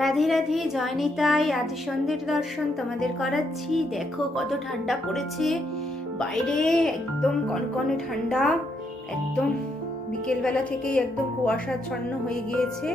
রাধে রাধে, জয় নিতাই। আজ সন্ধ্যের দর্শন তোমাদের করাচ্ছি। দেখো কত ঠান্ডা পড়েছে বাইরে, একদম কনকনে ঠান্ডা। একদম বিকেলবেলা থেকেই একদম কুয়াশাচ্ছন্ন হয়ে গিয়েছে।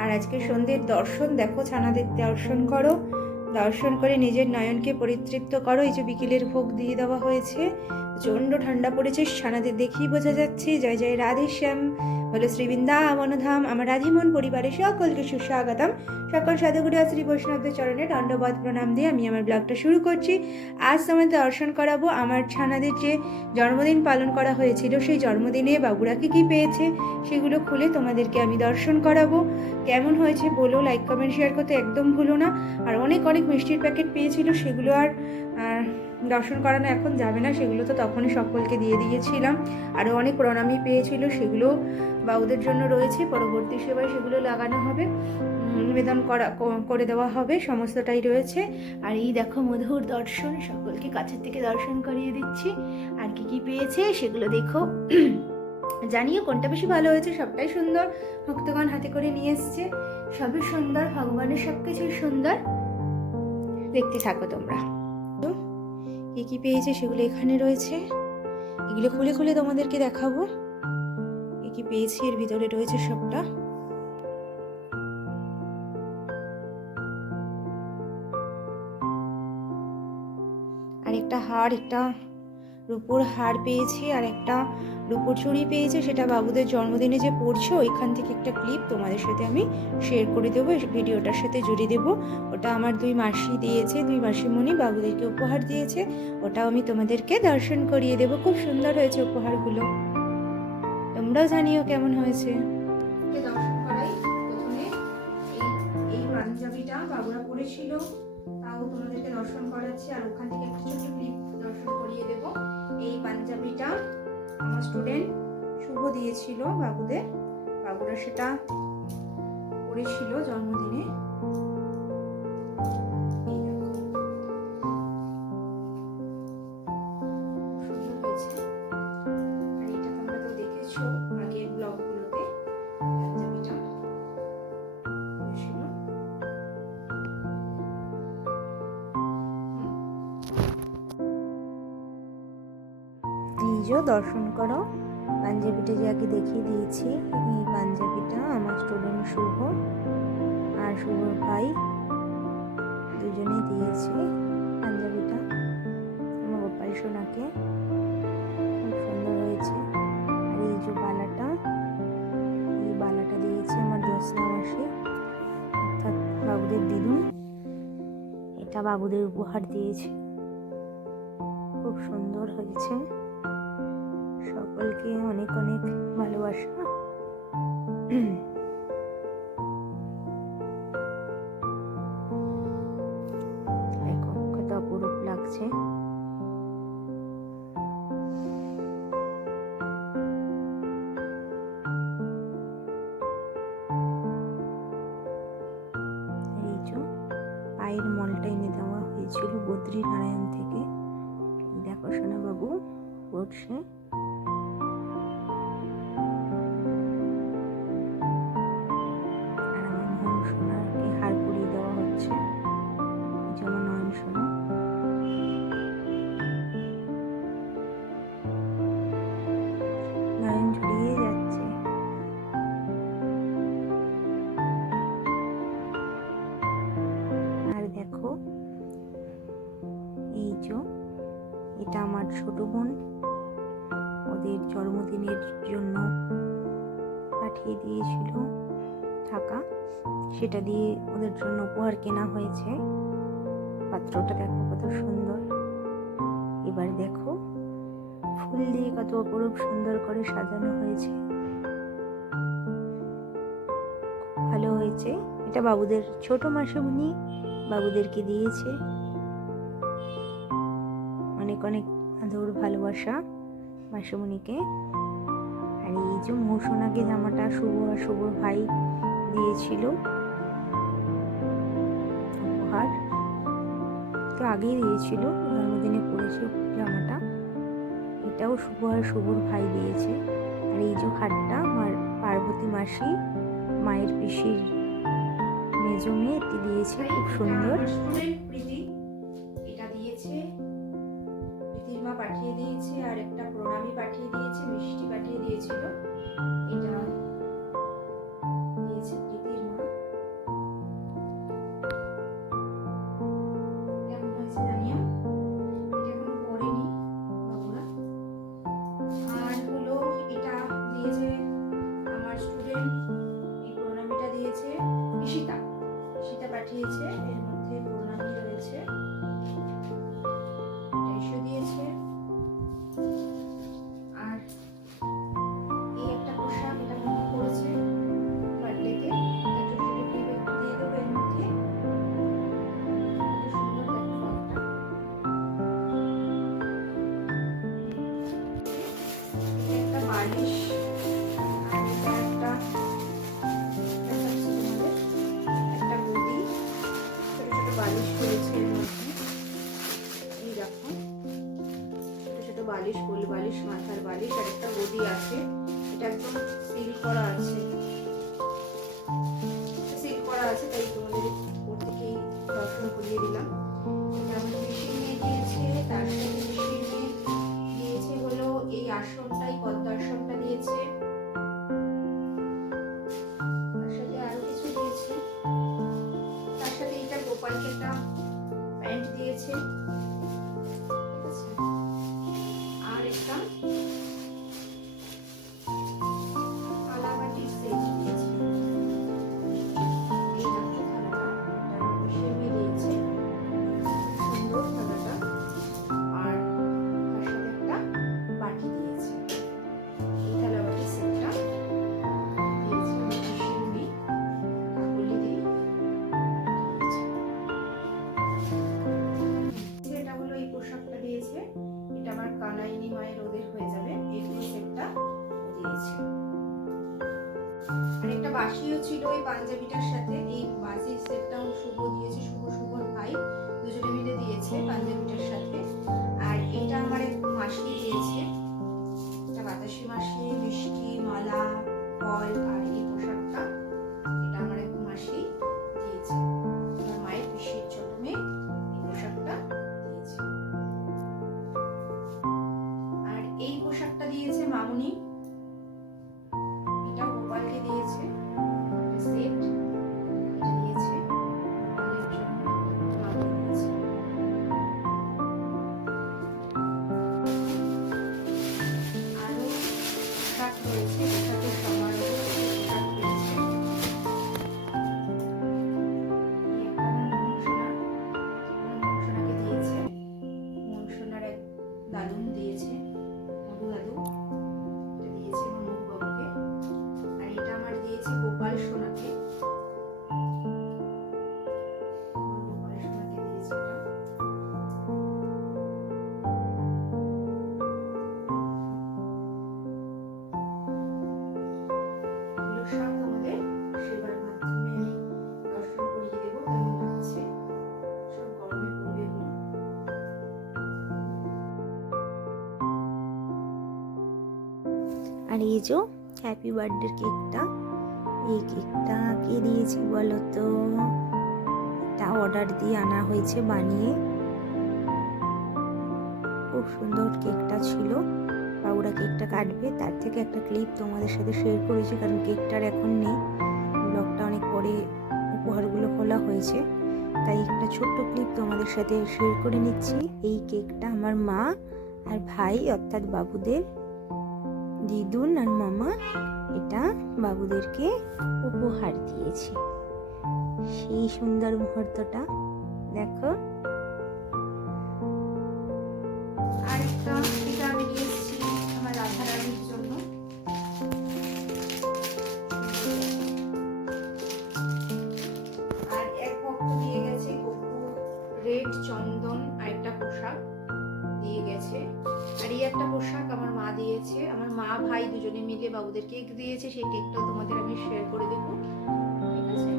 আর আজকে সন্ধ্যের দর্শন দেখো, ছানাদের দর্শন করো, দর্শন করে নিজের নয়নকে পরিতৃপ্ত করো। এই যে বিকেলের ভোগ দিয়ে দেওয়া হয়েছে, প্রচণ্ড ঠান্ডা পড়েছে, ছানাদের দেখেই বোঝা যাচ্ছে। জয় জয় রাধে শ্যাম, বলো শ্রী বৃন্দাবন ধাম। আমার রাধিমন পরিবারে সকলকে সুস্বাগতম। সকল সাধুগুরু আর শ্রী বৈষ্ণবদের চরণে দণ্ডবত প্রণাম দিয়ে আমি আমার ব্লগটা শুরু করছি। আজ তোমাদের দর্শন করাবো আমার ছানাদের যে জন্মদিন পালন করা হয়েছিল, সেই জন্মদিনে বাবুরা কি পেয়েছে সেগুলো খুলে তোমাদেরকে আমি দর্শন করাবো। কেমন হয়েছে বলো, লাইক কমেন্ট শেয়ার করতে একদম ভুলো না। আর অনেক অনেক মিষ্টির প্যাকেট পেয়েছিল, সেগুলো আর দর্শন করানো এখন যাবে না, সেগুলো তো তখনই সকলকে দিয়ে দিয়েছিলাম। আরও অনেক প্রণামী পেয়েছিল, সেগুলো বাবুদের জন্য রয়েছে, পরবর্তী সেবায় সেগুলো লাগানো হবে, নিবেদন করে দেওয়া হবে, সমস্তটাই রয়েছে। আর এই দেখো মধুর দর্শন, সকলকে কাছের থেকে দর্শন করিয়ে দিচ্ছি। আর কি পেয়েছে সেগুলো দেখো, জানিও কোনটা বেশি ভালো হয়েছে। সবটাই সুন্দর, ভক্তগণ হাতে করে নিয়ে এসছে, সবই সুন্দর, ভগবানের সব কিছুই সুন্দর। দেখতে থাকো তোমরা। কি পেয়েছে সেগুলো এখানে রয়েছে, এগুলো খুলে খুলে তোমাদেরকে দেখাবো। কি পেয়েছি এর ভিতরে রয়েছে সবটা। আর একটা হার, একটা রূপোর হার পেয়েছি, আর একটা রূপোর চুড়ি পেয়েছি। সেটা বাবুদের জন্মদিনে যে পড়ছে ওইখান থেকে একটা ক্লিপ তোমাদের সাথে আমি শেয়ার করে দেবো, ভিডিওটার সাথে জুড়ে দেবো। ওটা আমার দুই মাসি দিয়েছে, দুই মাসিমণি বাবুদেরকে উপহার দিয়েছে, ওটাও আমি তোমাদেরকে দর্শন করিয়ে দেবো। খুব সুন্দর হয়েছে উপহারগুলো, তোমরাও জানিও কেমন হয়েছে। দর্শন করাই প্রথমে এই পাঞ্জাবিটা বাবুরা পরেছিল, তাও তোমাদেরকে দর্শন করাচ্ছি। আর ওখান থেকে একটা ছোট ক্লিপ দর্শন করিয়ে দেব। এই পাঞ্জাবিটা আমার স্টুডেন্ট শুভ দিয়েছিল বাবুদের, বাবুরা সেটা পরেছিল জন্মদিনে। সুন্দর হয়েছে। আর এটা তোমরা তো দেখেছো আগের ব্লগগুলোতে, পাঞ্জাবিটা পরেছিল। দর্শন করো, পাঞ্জাবিটা যে আগে দেখিয়ে দিয়েছি, এই পাঞ্জাবিটা আমার স্টুডেন্ট শুভ আর শুভর ভাই দুজনেই দিয়েছে পাঞ্জাবিটা আমার গোপাল সোনাকে। খুব সুন্দর হয়েছে। আর এই যে বালাটা, এই বালাটা দিয়েছে আমার জ্যোৎস্না মাসি, অর্থাৎ বাবুদের দিদুন। এটা বাবুদের উপহার দিয়েছে, খুব সুন্দর হয়েছে। সকলকে অনেক অনেক ভালোবাসা। দেখো কত অপরূপ লাগছে। এই যে পায়ের মলটা এনে দেওয়া হয়েছিল বদ্রী নারায়ণ থেকে। দেখো সোনা বাবু পড়ছে। নয়ন ঝুরিয়ে যাচ্ছে। আর দেখো এই যে এটা আমার ছোট বোন ওদের জন্মদিনের জন্য পাঠিয়ে দিয়েছিল টাকা, সেটা দিয়ে ওদের জন্য উপহার কেনা হয়েছে। পাত্রটা দেখো কত সুন্দর। এবার দেখো ফুল দিয়ে কত অপরূপ সুন্দর করে সাজানো হয়েছে, ভালো হয়েছে। এটা বাবুদের ছোট মাসিমণি বাবুদেরকে দিয়েছে। অনেক অনেক আদর ভালোবাসা মাসিমণিকে। আর এই যে মৌসুনাকে জামাটা শুভ আর শুভর ভাই দিয়েছিল উপহার, তো আগেই দিয়েছিল, জন্মদিনে পরেছে জামাটা। এটাও শুভ আর শুভর ভাই দিয়েছে। আর এই যে হারটা আমার পার্বতী মাসি, মায়ের পিসির মেজ মেজো মেয়েটি দিয়েছে খুব সুন্দর। স্টুডেন্ট প্রীতি এটা দিয়েছে, প্রীতির মা পাঠিয়ে দিয়েছে, আর একটা প্রণামী পাঠিয়ে দিয়েছে, মিষ্টি পাঠিয়ে দিয়েছিল। এটা দিয়েছে প্রীতির মা। কেমন হয়েছে জানিও, এটা এখনো পড়েনি বাবুরা। আর হলো এটা দিয়েছে আমার স্টুডেন্ট, এই প্রণামীটা দিয়েছে ঈশিতা, ঈশিতা পাঠিয়েছে। এর মধ্যে প্রণামী রয়েছে, এটা এসে দিয়েছে। আর এই একটা পোশাক, এটা মনে পড়েছে বার্থডেতে, এটা ছোট ছোট ক্লিপ একটু দিয়ে দেবো এর মধ্যে। কত সুন্দর দেখো একটা। এটা একটা বালিশ, আর এটা একটা দেখাচ্ছি তোমাদের, একটা গদি, ছোট ছোট বালিশ রয়েছে এর মধ্যে। এই দেখো ছোট ছোট বালিশ, কোল বালিশ, মাথার বালিশ, আর একটা গদি আছে। এটা একদম সিল করা আছে, সিল করা আছে, তাই তোমাদের উপর থেকেই দর্শন করিয়ে দিলাম। এটা আমার পিসির মেয়ে দিয়েছে, তার সাথে পিসির মেয়ে দিয়েছে হলো এই আসনটাই, পদ্মাসনটা দিয়েছে। তার সাথে আরো কিছু দিয়েছে, তার সাথে এটা গোপালকে একটা প্যান্ট দিয়েছে, ঠিক আছে। আর একটা থালাবাটির সেট দিয়েছে। এই দেখো থালাটা, এটা আমার পিসির মেয়ে দিয়েছে, সুন্দর থালাটা। আর তার সাথে একটা বাটি দিয়েছে, এই থালাবাটির সেটটা দিয়েছে আমার পিসির মেয়ে কাকলি দি দিয়েছে। এটা হলো এই পোশাকটা দিয়েছে, এটা আমার কানাইনি মায়ের ওদের হয়ে যাবে, এই ফুল সেটটা দিয়েছে। আর একটা বাসিও ছিল এই পাঞ্জাবিটার সাথে, এই বাসি সেটটাও শুভ দিয়েছে, শুভ শুভর ভাই দুজনে মিলে দিয়েছে পাঞ্জাবিটার সাথে। আর এটা আমার এক মাসি দিয়েছে, এটা বাতাসি মাসি, মিষ্টি, মালা, ফল, আর এই পোশাকটা এটা আমার এক মাসি দিয়েছে, আমার মায়ের পিসির ছোট মেয়ে এই পোশাকটা দিয়েছে। আর এই পোশাকটা দিয়েছে মামুনি, এটা গোপালকে দিয়েছে, সেট এটা দিয়েছে গোপালের জন্য, মামুনি দিয়েছে। আরো পোশাক রয়েছে, পোশাকের সমারোহ, পোশাক রয়েছে। এই একটা আমার মনসোনা, আমার মনসোনাকে দিয়েছে, মনসোনার এক দাদুন দিয়েছে, মধু দাদু, এটা দিয়েছে আমার মধু বাবুকে। আর এটা আমার দিয়েছে গোপাল সোনাকে, আমার গোপাল সোনাকে দিয়েছে এটা। এগুলো সব তোমাদের সেবার মাধ্যমে আমি দর্শন করিয়ে দেবো, কেমন লাগছে, সব গরমে পড়বে এগুলো। আর এই যে হ্যাপি বার্থডে কেকটা, এই কেকটা কে দিয়েছে বলো তো? এটা অর্ডার দিয়ে আনা হয়েছে বানিয়ে, খুব সুন্দর কেকটা ছিল। বাবুরা কেকটা কাটবে, তার থেকে একটা ক্লিপ তোমাদের সাথে শেয়ার করেছি, কারণ কেকটার এখন নেই, ব্লগটা অনেক পরে উপহারগুলো খোলা হয়েছে, তাই একটা ছোট্ট ক্লিপ তোমাদের সাথে শেয়ার করে নিচ্ছি। এই কেকটা আমার মা আর ভাই অর্থাৎ বাবুদের, দিদুন আর মামা এটা বাবুদেরকে উপহার দিয়েছে। সেই সুন্দর মুহূর্তটা দেখো। আর একটা এটা আমি নিয়ে এসেছি আমার রাধা রানীর জন্য, আর এক ভক্ত দিয়ে গেছে কর্পূর, রেড, চন্দন আর একটা পোশাক দিয়ে গেছে। আর এই একটা পোশাক আমার মা দিয়েছে, আমার মা ভাই দুজনে মিলে বাবুদের কেক দিয়েছে, সেই কেকটাও তোমাদের আমি শেয়ার করে দেবো, ঠিক আছে।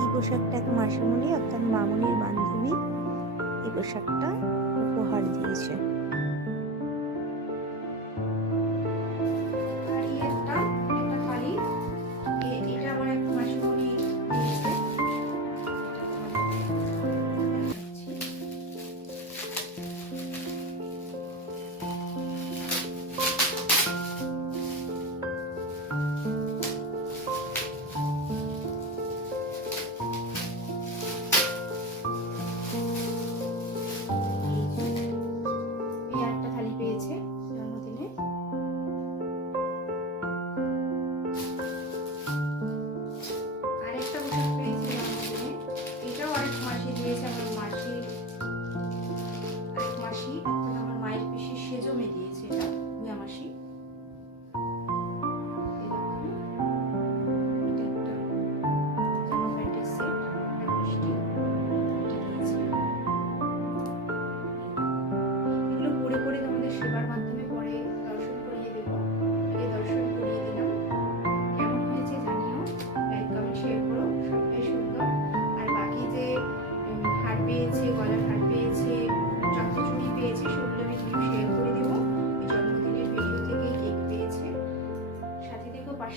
এই পোশাকটা এক মাসিমণি অর্থাৎ মামুনির বান্ধবী এই পোশাকটা উপহার দিয়েছে। আর এই একটা থালি, এটা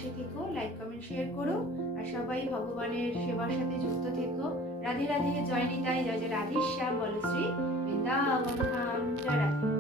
পাশে থেকো, লাইক কমেন্ট শেয়ার করো, আর সবাই ভগবানের সেবার সাথে যুক্ত থেকো। রাধে রাধে, জয় নিতাই, জয় জয় রাধেশ্যাম, বলো শ্রী বৃন্দাবন ধাম, জয় রাধে।